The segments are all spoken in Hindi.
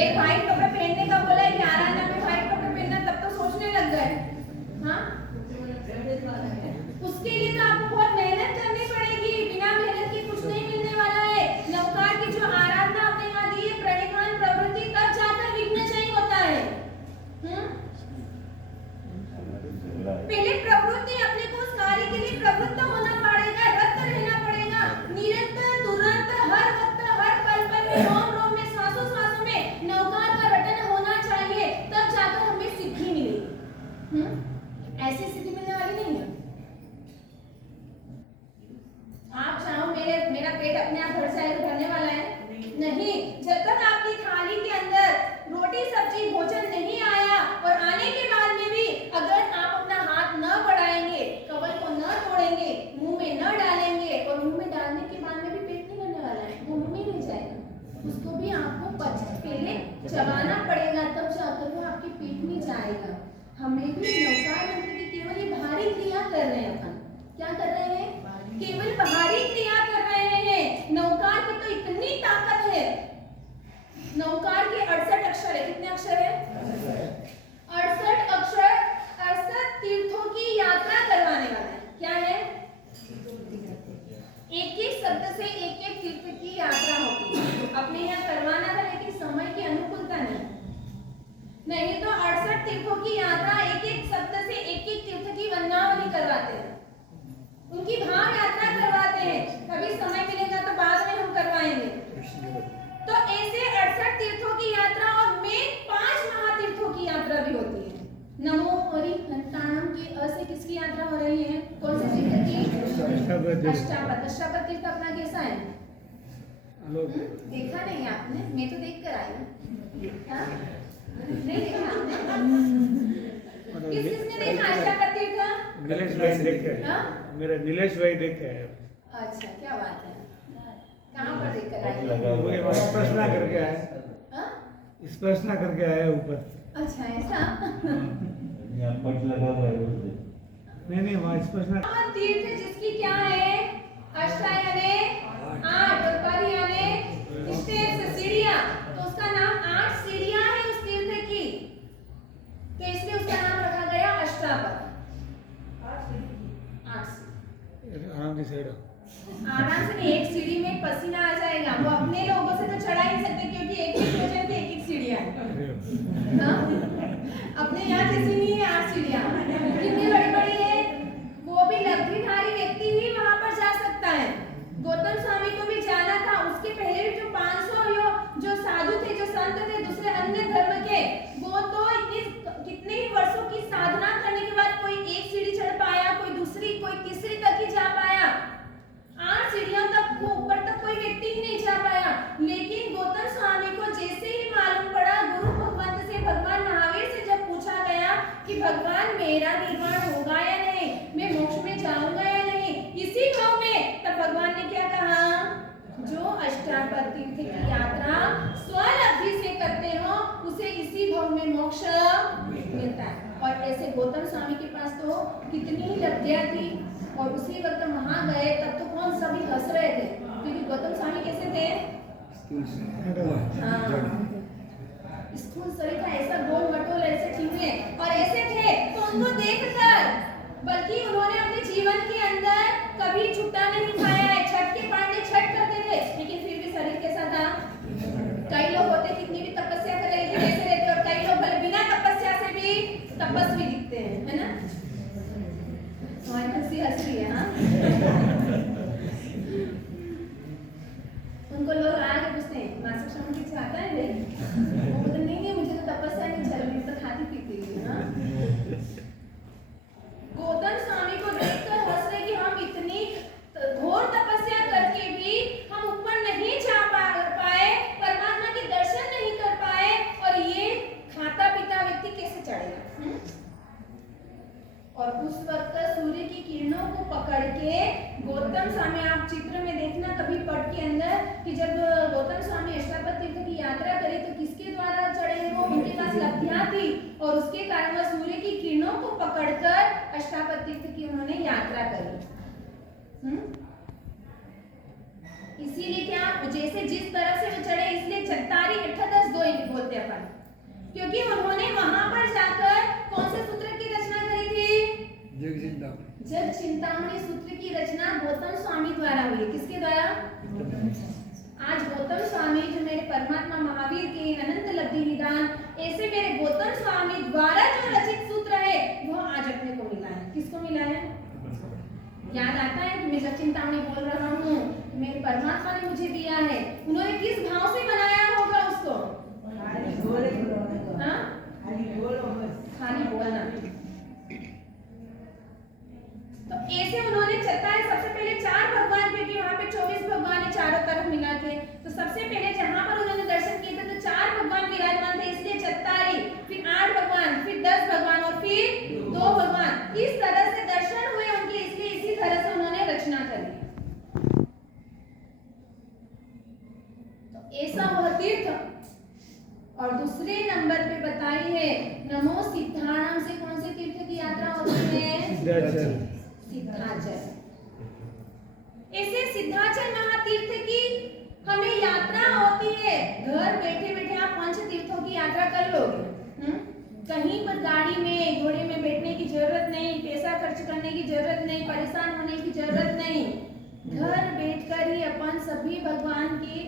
एक व्हाइट कपड़े पहनने का बोला है कि आराधना में व्हाइट कपड़े पहनना, तब तो सोचने लग गए। हाँ, उसके लिए तो आपको बहुत मेहनत करनी पड़ेगी, बिना मेहनत के कुछ नहीं मिलने वाला है। नवकार की जो आराधना आपने यहाँ दी है, प्रणिधान प्रवृत्ति, तब जाकर विघ्न क्षय होता है। पहले प्रवृत्ति, अपने को उस कार्य के लिए प्रवृत्त होना पड़ेगा, रत रहना पड़ेगा, निरंतर तुरंत हर वक्त हर पल पल में रोम रोम में सांसों सांसों में नवकार का रटन होना चाहिए, तब जाकर हमें सिद्धि मिलेगी। ऐसी सिद्धि मिलने वाली नहीं है। आप चाहो मेरा पेट अपने आप भर जाए तो भरने वाला है नहीं। जब तक आपकी थाली के अंदर रोटी सब्जी भोजन नहीं आया और आने के बाद में भी अगर आप अपना हाथ न बढ़ाएंगे, कवल को न तोड़ेंगे, मुंह में न डालेंगे, और मुंह में डालने के बाद में भी पेट नहीं भरने वाला है, वो मुंह में नहीं जाएगा, उसको भी आपको पहले चबाना पड़ेगा, तब जाकर वो आपके पेट में जाएगा। हमें भी नवकार मंत्र की केवल ये बाहरी क्रिया कर रहे हैं, अपन क्या कर रहे हैं, केवल बाहरी क्रिया कर रहे हैं। नवकार की तो इतनी ताकत है, नवकार के 68 अक्षर है। कितने अक्षर है? 68 अक्षर, 68 तीर्थों की यात्रा करवाने वाला है। क्या है? एक एक शब्द से एक एक तीर्थ की यात्रा होती है। अपने यहाँ करवाना था, लेकिन समय की अनुकूलता नहीं तो 68 तीर्थों की यात्रा, एक एक शब्द से एक एक तीर्थ की वंदनावली करवाते हैं, उनकी भाव यात्रा करवाते हैं। कभी समय मिलेगा तो बाद में हम करवाएंगे। तो ऐसे 68 तीर्थों की यात्रा, और में 5 महातीर्थों की यात्रा भी होती है। नमो हरि हंताणम के अ से किसकी यात्रा हो रही है? कौन से तीर्थ की? अष्टावक्र। अष्टावक्र तीर्थ अपना कैसा है? देखा नहीं आपने? मैं तो देख कर आई हूँ। नहीं देखा आपने? किसने देखा अष्टावक्र तीर्थ? नीलेश भाई देखे। मेरा नीलेश भाई देखे। अच्छा, क्या बात है, कहाँ पर देख कर आए? स्पर्शना करके आए, स्पर्शना करके आए ऊपर। अच्छा, ऐसा? पट लगा हुआ है नहीं वहाँ स्पर्शना। तीर्थ जिसकी क्या है? अष्टायने 8 और पर यानी स्टेप्स, सीढ़ियाँ, तो उसका नाम 8 सीढ़ियाँ है उस तीर्थ की, तो इसलिए उसका नाम रखा गया अष्टावक्र। 8 आराम से आराम से नहीं, एक सीढ़ी में पसीना आ जाएगा। वो अपने लोगों से तो चढ़ा ही नहीं सकते, क्योंकि एक एक भोजन की एक एक सीढ़ियाँ है। अपने यहाँ जैसी नहीं है 8 सीढ़ियाँ, कितनी बड़ी बड़ी है। वो भी लब्धिधारी व्यक्ति ही वहाँ पर जा सकता है। गौतम स्वामी को भी जाना था, उसके पहले भी जो 500 जो साधु थे, जो संत थे दूसरे अन्य धर्म के, वो तो कितने ही वर्षों की साधना करने के बाद कोई एक सीढ़ी चढ़ पाया, कोई दूसरी, कोई तीसरी तक ही जा पाया। 8 सीढ़ियों तक ऊपर तक कोई व्यक्ति ही नहीं जा पाया। लेकिन गौतम स्वामी को जैसे ही मालूम पड़ा, गुरु भगवंत से, भगवान महावीर से जब पूछा गया कि भगवान मेरा निर्वाण होगा या नहीं, मैं मोक्ष में जाऊंगा या नहीं, इसी भाव में, तब भगवान ने क्या कहा? जो अष्टावक्र तीर्थ की यात्रा स्वलब्धि से करते हो, उसे इसी भाव में मोक्ष मिलता है। और ऐसे गौतम स्वामी के पास तो कितनी ही लब्धियां थी, और उसी वक्त वहां गए तब तो कौन सभी हंस रहे थे, क्योंकि गौतम स्वामी कैसे थे? स्कूल शरीर का ऐसा गोल मटोल ऐसे ठीके और ऐसे थे, तो उनको देखकर, बल्कि उन्होंने अपने जीवन के अंदर कभी छुट्टा नहीं खाया है। छठ के पांडे छठ करते थे, लेकिन फिर भी शरीर कैसा था? कई लोग होते कितनी भी तपस्या करे लेकिन ऐसे रहते, और कई लोग भले बिना तपस्या से भी तपस्वी दिखते हैं, है ना? हमारी हंसी हंस रही है। हाँ, उनको लोग आगे पूछते हैं, मासिक श्रम किसी आता है भाई? वो बोलते नहीं, मुझे तो तपस्या नहीं चल रही, तो खाती पीती है। हाँ, गौतम स्वामी को देखकर हंस रहे कि हम इतनी घोर तपस्या करके भी हम ऊपर नहीं जा पाए, परमात्मा के दर्शन नहीं कर पाए, और ये खाता पीता व्यक्ति कैसे चढ़ेगा? और उस वक्त सूर्य की किरणों को पकड़ के गौतम स्वामी, आप चित्र में देखना कभी पट के अंदर, कि जब गौतम स्वामी अष्टावक्र तीर्थ की यात्रा करे तो किसके द्वारा चढ़े? वो उनके पास लब्धियां थी, और उसके कारण वह सूर्य की किरणों को पकड़कर अष्टावक्र तीर्थ की उन्होंने यात्रा करी। इसीलिए क्या, जैसे जिस तरफ से वो चढ़े, इसलिए 4 8 10 2 बोलते क्योंकि उन्होंने वहां पर जाकर कौन से सूत्र की रचना करी थी? जग चिंतामणि सूत्र की रचना गौतम स्वामी द्वारा हुई। किसके द्वारा? आज गौतम स्वामी जो मेरे परमात्मा महावीर के अनंत लब्धि निदान, ऐसे मेरे गौतम स्वामी द्वारा जो रचित सूत्र है वो आज अपने को मिला है। किसको मिला है? याद आता है कि मैं जग चिंतामणि बोल रहा हूँ, मेरे परमात्मा ने मुझे दिया है। उन्होंने किस भाव से बनाया होगा उसको? हाँ? खाली बोलना। तो ऐसे उन्होंने चताए सबसे पहले 4 भगवान, क्योंकि वहां पे 24 भगवान है चारों तरफ मिला के, तो सबसे पहले जहां पर उन्होंने दर्शन किए थे तो 4 भगवान विराजमान थे, इसलिए 47, फिर 8 भगवान, फिर 10 भगवान और फिर 2 भगवान। इस तरह से दर्शन हुए उनके, इसलिए इसी तरह से उन्होंने रचना करी। तो ऐसा वह तीर्थ। और दूसरे नंबर पे बताई है नमो सिद्धाणम से कौन से तीर्थ की यात्रा होती है? सिद्धाचल। ऐसे सिद्धाचल महातीर्थ की हमें यात्रा होती है। घर बैठे बैठे आप 5 तीर्थों की यात्रा कर लोगे। कहीं पर गाड़ी में घोड़े में बैठने की जरूरत नहीं, पैसा खर्च करने की जरूरत नहीं, परेशान होने की जरूरत नहीं। घर बैठकर ही अपन सभी भगवान की,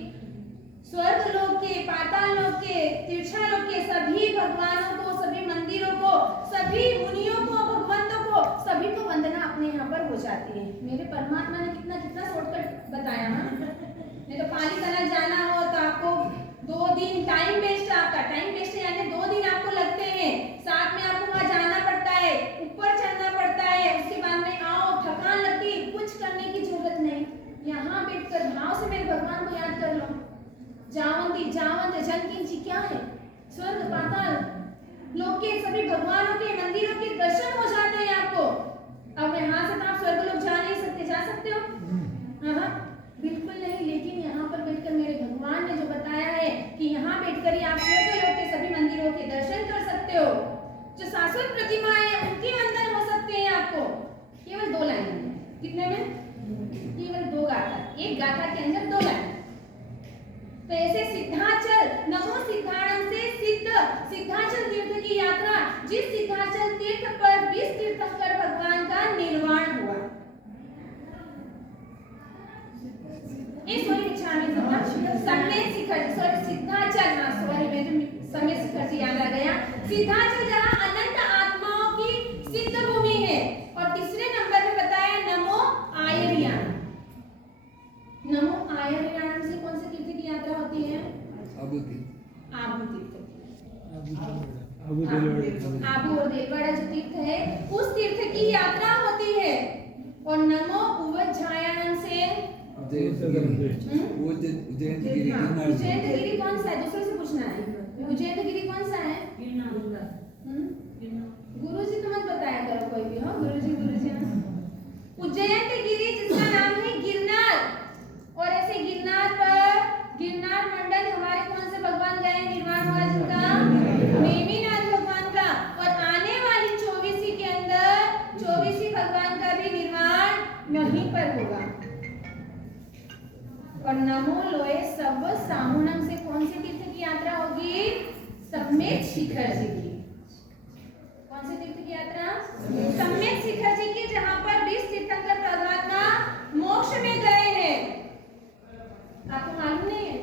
स्वर्ग लोक के, पाताल लोक के, तीर्था लोक के सभी भगवानों को, सभी मंदिरों को, सभी मुनियों को, भगवंतों को, सभी को वंदना अपने यहाँ पर हो जाती है। मेरे परमात्मा ने कितना कितना शॉर्टकट बताया ना। नहीं तो पालीताना जाना हो तो आपको 2 दिन टाइम वेस्ट, आपका टाइम वेस्ट यानी 2 दिन आपको लगते हैं। साथ में आपको वहाँ जाना पड़ता है, ऊपर चढ़ना पड़ता है, उसके बाद में आओ, थकान लगती, कुछ करने की जरूरत नहीं। यहाँ बैठकर भाव से मेरे भगवान को याद कर लो। जावंती जावंत जनकिंची क्या है? स्वर्ग पाताल लोक के सभी भगवानों के मंदिरों के दर्शन हो जाते हैं आपको। अब यहाँ से तो आप स्वर्ग लोक जा नहीं सकते, जा सकते हो? हाँ बिल्कुल नहीं। लेकिन यहाँ पर बैठकर मेरे भगवान ने जो बताया है कि यहाँ बैठकर ही आप स्वर्ग लोक के सभी मंदिरों के दर्शन कर सकते हो। जो शाश्वत प्रतिमा है उनके अंदर हो सकते हैं आपको। केवल 2 लाइन में। कितने में? केवल 2 गाथा, एक गाथा के अंदर 2 लाइन। तो ऐसे सिद्धाचल, नमो सिद्धाणम से सिद्धाचल तीर्थ की यात्रा, जिस सिद्धाचल तीर्थ पर 20 तीर्थंकर भगवान का निर्वाण हुआ। समेत शिखर, सॉरी सिद्धाचल ना, सॉरी मैं तो समेत शिखर से याद आ गया। सिद्धाचल जहाँ अनंत आत्माओं की सिद्ध भूमि है। और तीसरे नंबर पे बताया नमो आयर्याण। नमो आयर्याण से कौन से तीर्थ की यात्रा होती है? आबू तीर्थ। आबू और देवगढ़ जो तीर्थ है उस तीर्थ की यात्रा होती है। और नमो उज्जैयानम से उज्जैनगिरी कौन सा है? दूसरे से पूछना है। उज्जैनगिरी कौन सा है? गुरुजी तो मत बताया करो कोई भी हो। गुरुजी उज्जैनगिरी जिसका नाम है गिरनार। और ऐसे गिरनार पर गिरनार मंडल हमारे कौन से भगवान गए निर्वाण हुआ जिनका? नेमिनाथ भगवान का। और आने वाली 24वीं के अंदर 24वीं भगवान का भी निर्वाण यहीं पर होगा। और नमो लोए सब सामुनम से कौन से तीर्थ की यात्रा होगी? समेत शिखर जी की। कौन से तीर्थ की यात्रा? समेत शिखर जी की, जहां पर 20 तीर्थंकर परमात्मा मोक्ष में गए हैं। आपको मालूम नहीं है?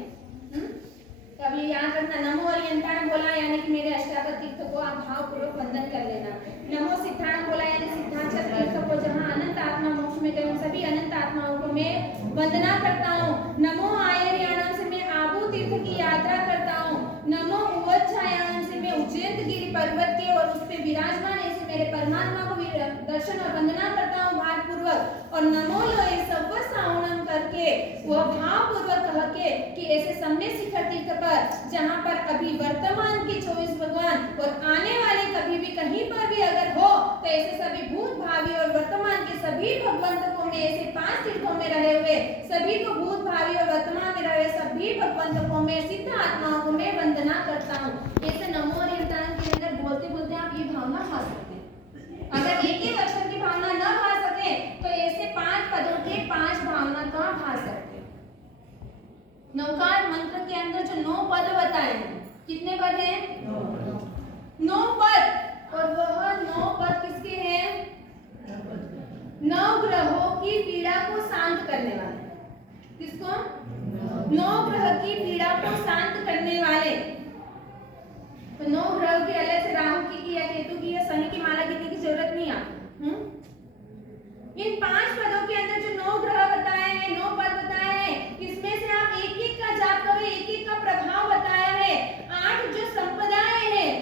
तो अब ये याद रखना, नमो अरियंताण बोला यानी कि मेरे अष्टादश तीर्थ को आप भावपूर्वक वंदन कर लेना। नमो सिद्धाण बोला यानी सिद्धाचल तीर्थ को जहाँ अनंत आत्मा मोक्ष में गए सभी अनंत आत्माओं को मैं वंदना करता हूँ। नमो आयर्याणम से मैं आबू तीर्थ की यात्रा करता हूँ। नमो उज्जैयानम से मैं उज्जैनगिरी पर्वत के और उस पे विराजमान ऐसे मेरे परमात्मा को दर्शन और वंदना करता हूँ भारपूर्वक। और नमो लोए सब साउणम करके वह भावपूर्वक कह के कि ऐसे समेत शिखर तीर्थ पर जहाँ पर अभी वर्तमान के 24 भगवान और आने वाले कभी भी कहीं पर भी अगर हो तो ऐसे सभी भूत भावी और वर्तमान के सभी भगवंतों को मैं ऐसे 5 तीर्थों में रहे हुए सभी को भूत भावी और वर्तमान में रहे सभी भगवंतों को मैं सिद्ध आत्माओं को मैं वंदना करता हूँ। ऐसे नमो अरियंताण के अंदर बोलते बोलते आप ये भावना भा सकते हैं। अगर एक एक अक्षर की भावना न भा सके तो ऐसे 5 पदों के 5 भावना तो आप भा सकते हैं। नौकार मंत्र के अंदर जो 9 पद बताए, कितने पद हैं? 9 पद, और वह 9 पद किसके हैं? 9 ग्रहों की पीड़ा को शांत करने वाले। किसको? 9 ग्रह की पीड़ा को शांत करने वाले। तो 9 ग्रह के अलग से राहु की या केतु की या शनि की माला गिनने की जरूरत नहीं है। इन 5 पदों के अंदर जो 9 ग्रह बताए हैं, 9 पद बताए हैं, इसमें से आप एक एक का जाप करो, एक एक का प्रभाव बताया है। 8 जो संपदाएं हैं,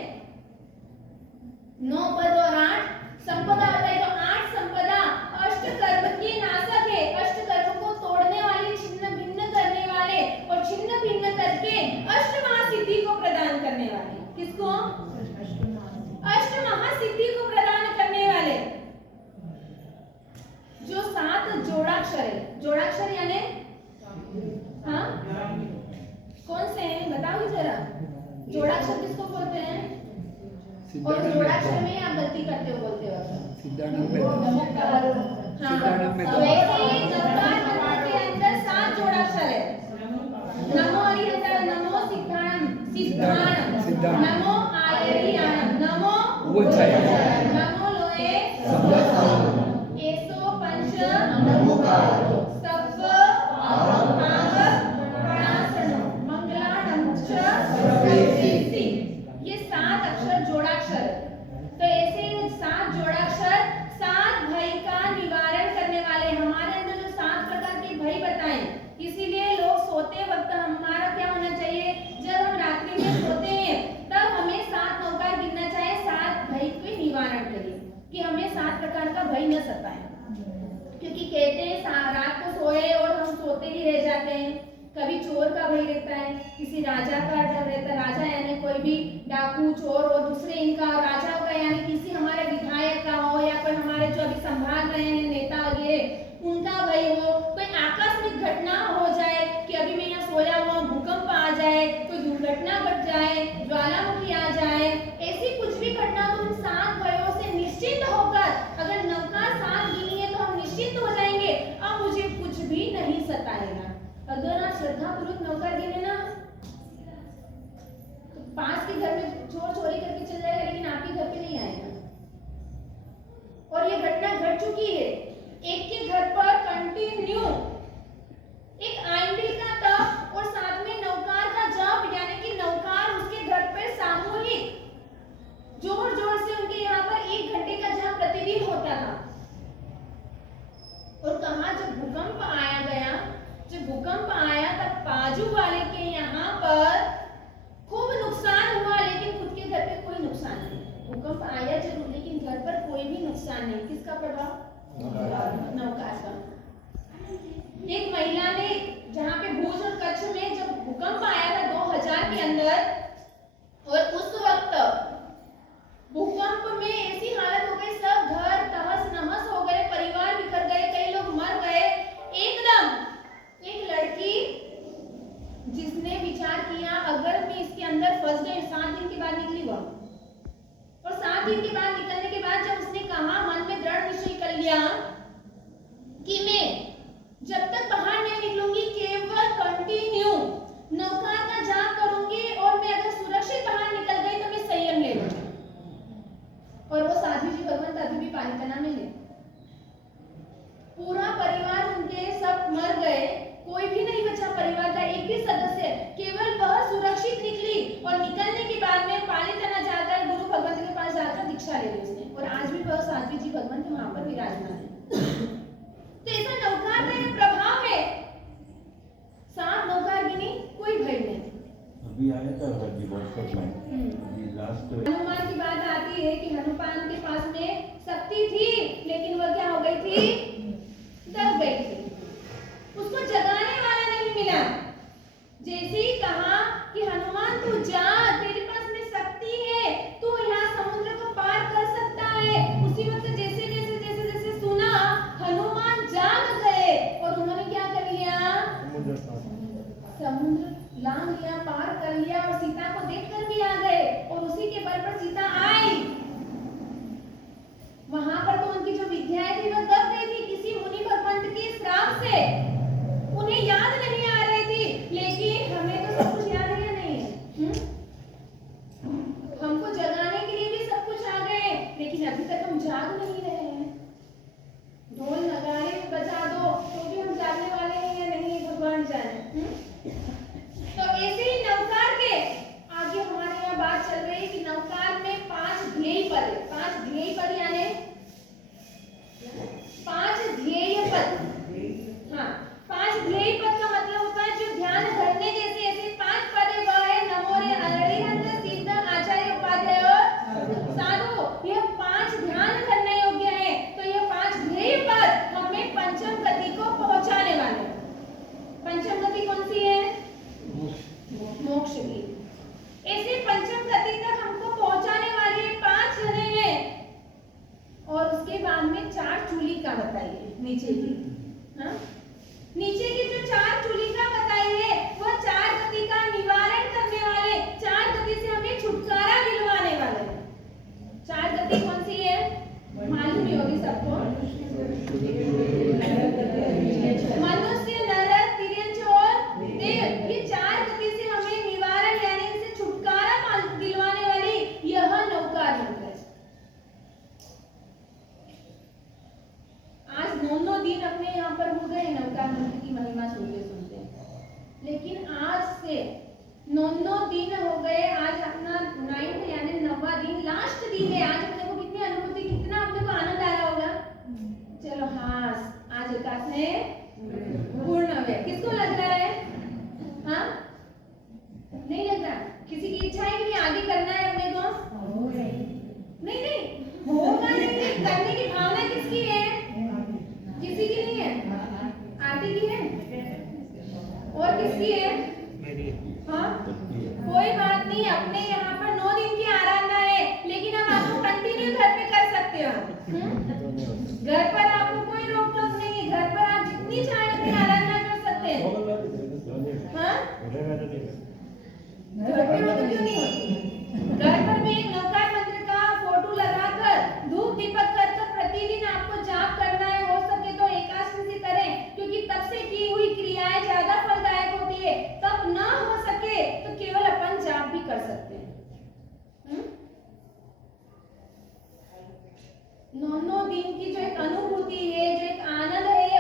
9 पद और 8 संपदा बताई, तो 8 संपदा अष्ट कर्म के नाशक है, अष्ट कर्म को तोड़ने वाले, छिन्न भिन्न करने वाले और छिन्न भिन्न करके अष्ट महासिद्धि को प्रदान करने वाले। किसको? अष्ट महासिद्धि को प्रदान करने वाले। जो 7 जोड़ाक्षर है, जोड़ाक्षर यानी हाँ कौन से हैं बताओगे जरा? जोड़ाक्षर किसको बोलते हैं? और जोड़ाक्षर में आप गलती करते हो बोलते हो तो वैसे ही नवकार मंत्र के अंदर 7 जोड़ाक्षर है। नमो अरिहंत, नमो सिद्धाणम, नमो आयरियाणम, नमो नमो लोए एसो पंच नमोकारो सब्ब आवक प्राणसनो मंगलानम च सर्वेति। ये 7 अक्षर जोड़ाक्षर है। तो ऐसे ही 7 जोड़ाक्षर 7 भय का निवारण करने वाले। हमारे अंदर जो 7 प्रकार के भय बताए, इसीलिए लोग सोते वक्त हमारा क्या होना चाहिए? जब हम रात्रि में सोते हैं तब हमें 7 नौकार गिनना चाहिए 7 भय के निवारण के लिए, कि हमें 7 प्रकार का भय न सताए। क्योंकि कहते हैं रात को सोए और हम सोते ही रह जाते हैं। कभी चोर का भय रहता है, किसी राजा का डर रहता है, राजा यानी कोई भी डाकू चोर, और दूसरे इनका राजाओं का यानी किसी हमारे विधायक का हो या कोई हमारे जो अभी संभाल रहे हैं नेता वगैरह, उनका भय हो। कोई आकस्मिक घटना हो जाए कि अभी मैं यहाँ सोया हुआ, भूकंप आ जाए, कोई दुर्घटना घट जाए, ज्वालामुखी आ जाए, ऐसी कुछ भी घटना, तो उन 7 भयों से निश्चिंत होकर अगर नवकार 7 गिनी है तो हम निश्चिंत हो जाएंगे, अब मुझे कुछ भी नहीं सताएगा। अगर आप श्रद्धा पूर्वक नवकार गिने ना, तो पास के घर में चोर चोरी करके चल जाएगा लेकिन आपके घर पे नहीं आएगा। और ये घटना घट चुकी है। एक के घर पर कंटिन्यू एक आइंदिल का तप और साथ में नवकार का जप, यानी कि नवकार उसके घर पर सामूहिक जोर जोर से उनके यहाँ पर 1 घंटे का जप प्रतिदिन होता था। और कहा जब भूकंप आया गया, जब भूकंप आया तब बाजू वाले के यहाँ पर खूब नुकसान हुआ, लेकिन खुद के घर पे कोई नुकसान नहीं। भूकंप आया जरूर लेकिन घर पर कोई भी नुकसान नहीं। किसका प्रभाव? नवकार का। एक महिला ने, जहाँ पे भुज और कच्छ में जब भूकंप आया था 2000 के अंदर, और उस वक्त भूकंप में ऐसी हालत हो गई, सब घर तहस नहस हो गए, परिवार बिखर गए, कई लोग मर गए। एकदम एक लड़की जिसने विचार किया अगर मैं इसके अंदर फंस गई, 7 दिन के बाद निकली वह, और 7 दिन के बाद निकलने के बाद जब उसने कहा, मन में दृढ़ निश्चय कर लिया कि मैं जब तक बाहर नहीं निकलूंगी केवल कंटिन्यू नवकार का जाप करूंगी, और मैं अगर सुरक्षित बाहर निकल गई तो मैं संयम ले लूंगी। और वो साध्वी जी भगवंत अभी भी पालितना में है। पूरा परिवार उनके सब मर गए, कोई भी नहीं बचा परिवार का एक भी सदस्य, केवल वह सुरक्षित निकली। और निकलने के बाद में पालितना जाकर गुरु भगवंत के पास जाकर दीक्षा ले ली उसने, और आज भी वह साध्वी जी भगवंत वहां पर विराजमान है। तो ऐसा नवकार का ये प्रभाव है। 7 नवकार गिनी, कोई भय नहीं। अभी आया था व्हाट्सएप में, अभी लास्ट हनुमान की बात आती है कि हनुमान के पास में शक्ति थी, लेकिन वह क्या हो गई थी? दब गई थी। उसको जगाने वाला नहीं मिला। जैसे ही कहा कि हनुमान तू जा, तेरे पास में शक्ति है, तू यहाँ समुद्र को पार कर सकता है, उसी वक्त जैसे जैसे जैसे जैसे सुना, हनुमान जाग गए और उन्होंने क्या कर लिया? समुद्र लांघ लिया, पार कर लिया, और सीता को देखकर भी आ गए, और उसी के बल पर सीता आई। वहां पर तो उनकी जो विद्याएं थी वह दब गई थी किसी मुनि भगवंत के श्राप से, उन्हें याद नहीं आ रही थी। लेकिन हमें तो सब कुछ चल रही है कि नवकार में 5 ध्येय पद है। 5 ध्येय पद यानी 5 ध्येय पद। हाँ, 5 ध्येय पद का मतलब होता है जो ध्यान धरने जैसे ऐसे 5 पद है, वह है नमो रे अरिहंत सिद्ध आचार्य उपाध्याय और साधु। यह 5 ध्यान करने योग्य है। तो यह 5 ध्येय पद हमें पंचम गति को पहुंचाने वाले हैं। पंचम गति कौन सी है? मोक्ष की। ऐसे पंचम गति तक हमको पहुंचाने वाले 5 जने हैं। और उसके बाद में 4 चूलिका बताइए नीचे की। हाँ, नीचे की जो 4 चूलिका बताई है वह 4 गति का निवारण करने वाले, 4 गति से हमें छुटकारा दिलवाने वाले हैं। 4 गति कौन सी है? मालूम ही होगी सबको। मनुष्य, नर, तिर्यंच और देव, ये 4 गति से हमें निवारण यानी इनसे छुटकारा दिलवाने वाली यह नवकार मंत्र है। आज 9 दिन अपने यहाँ पर हो गए नवकार मंत्र की महिमा सुनते सुनते, लेकिन आज से 9 दिन हो गए। आज अपना 9th यानी 9वां दिन, लास्ट दिन है। आज अपने को कितनी अनुभूति, कितना अपने को आनंद आ रहा होगा। चलो हाँ, आज एकादश में पूर्ण हो गया। किसको लग रहा है? हाँ, नहीं लग रहा? किसी की इच्छा है कि नहीं आगे करना है अपने को? नहीं नहीं होगा, नहीं करने की भावना किसकी है? किसी की नहीं है? आरती की है और किसकी है? हाँ, कोई बात नहीं। अपने यहाँ पर 9 दिन की आराधना है, लेकिन हम आपको कंटिन्यू घर पे कर सकते हो। घर पर आपको कोई रोक टोक नहीं है। घर पर आप जितनी चाहे अपनी आराधना कर सकते हैं। हाँ, घर पे रोक क्यों नहीं होती? घर पर भी एक नवकार मंत्र का फोटो लगाकर धूप दीपक कर प्रतिदिन आपको जाप करना है। हो सके तो एकादशी से करें, क्योंकि तब से की हुई क्रियाएं ज्यादा फलदायक होती है। तब ना हो सके तो केवल अपन जाप भी कर सकते हैं। 9 दिन की जो एक अनुभूति है, जो एक आनंद है,